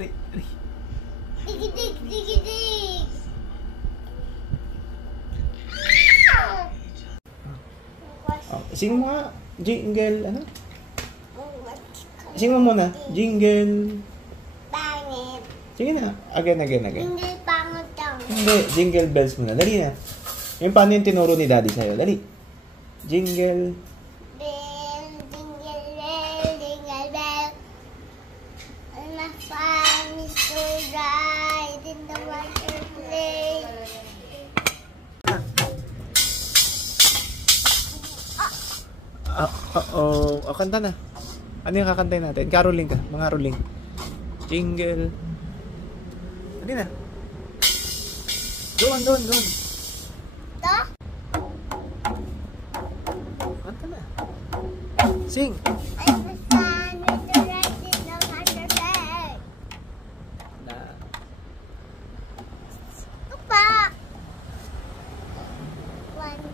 Ari, ari. Digidig, digidig. Sing mo nga. Jingle, ano? Sing mo muna. Jingle. Pangit. Sige na. Again. Hindi pangit daw. Hindi. Jingle bells muna. Dali na. Yung paano yung tinuro ni Daddy sa'yo. Dali. Jingle. Bell, jingle bell, jingle bell. And my fun is to ride in the water play. Kanta na. Ano yung kakantay natin? Caroling ka. Mga rolling. Jingle. Dali na. Doon. Ito? Kanta na. Sing. And my fun is to ride in the water play. Na. Ito pa. 1,000.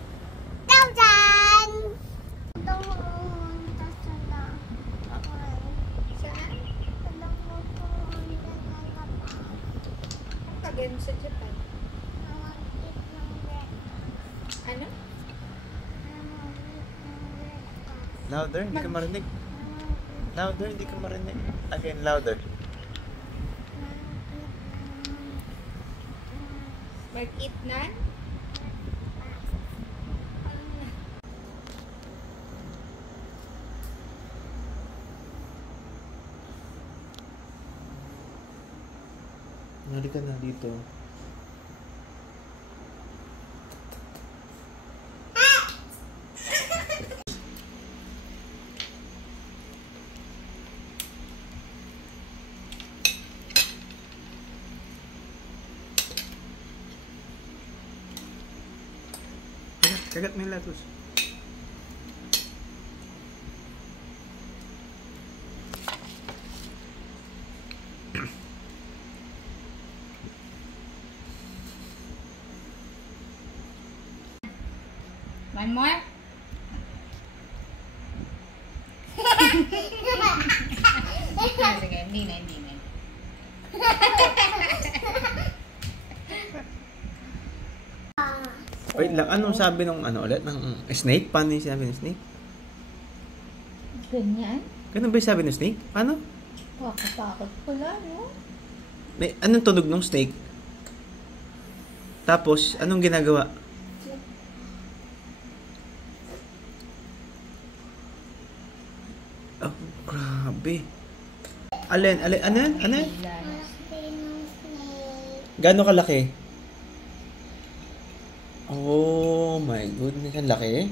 Kagano sa Japan? Ano? Louder, hindi ka marinig. Louder, hindi ka marinig. Again, louder. Mag-eat na? Nari ka na dito. Kagat mo yung lettuce. One more? Sige, hindi na. Wait lang, anong sabi nung ano ulit? Ng snake? Paano yung sinabi ng snake? Ganyan? Ganun ba yung sabi ng snake? Paano? Pakapakot pala, no? May, anong tunog ng snake? Tapos, anong ginagawa? Oh, grabe. Alin? Ano yan? Gaano kalaki? Oh my goodness, ang laki.